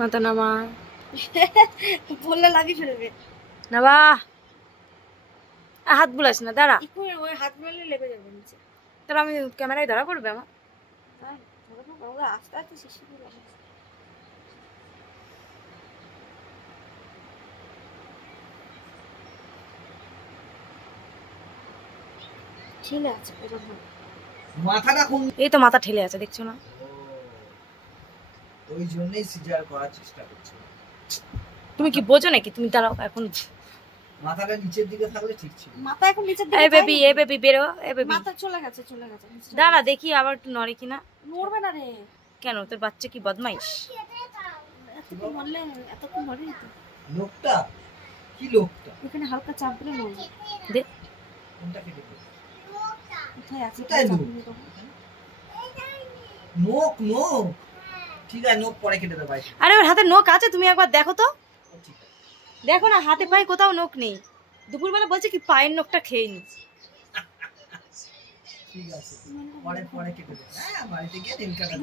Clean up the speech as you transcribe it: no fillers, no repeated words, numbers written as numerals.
মাথা নামা। বললে লাগিয়ে ফেলবে। নাবা, হাত বুলাস না, দাঁড়া। ওই হাত বুলালে লেগে যাবে নিচে। তাহলে আমি ক্যামেরায় ধরা পড়বে আমার। আস্তে আস্তে শিশি করে ঠেলে আছে মাথাটা কোন? এই তো মাথা ঠেলে আছে, দেখছো না? ওই জন্যই সিজার করার চেষ্টা করছো। তুমি কি বোঝো নাকি? তুমি দাঁড়াও এখন। মাথাটা নিচের দিকে থাকলে ঠিক ছিল। মাথা এখন নিচের দিকে। এই বেবি, এই বেবি বেরো, এই বেবি। মাথা চলে গেছে, চলে গেছে। দাঁড়া দেখি আবার একটু নড়ে কিনা। নড়বে না রে। কেন, তোর বাচ্চা কি বদমাইশ? এতক্ষণ নড়লে এতক্ষণ নড়ে তো। লোকটা কি লোকটা? এখানে হালকা চাপ দিলে নড়বে। দে। কোনটা কেটে দে? কোথায় আছে? কোথায় লোক? নোক নোক। ঠিক আছে, নোক পরে কেটে দেব। আরে ওর হাতে নখ আছে, তুমি একবার দেখো তো। দেখো না, হাতে পায়ে কোথাও নখ নেই। দুপুরবেলা বলছে কি পায়ের নখটা খেয়ে নি। ঠিক আছে, পরে কেটে দেব। হ্যাঁ, বাড়িতে গিয়ে দিন কাটা।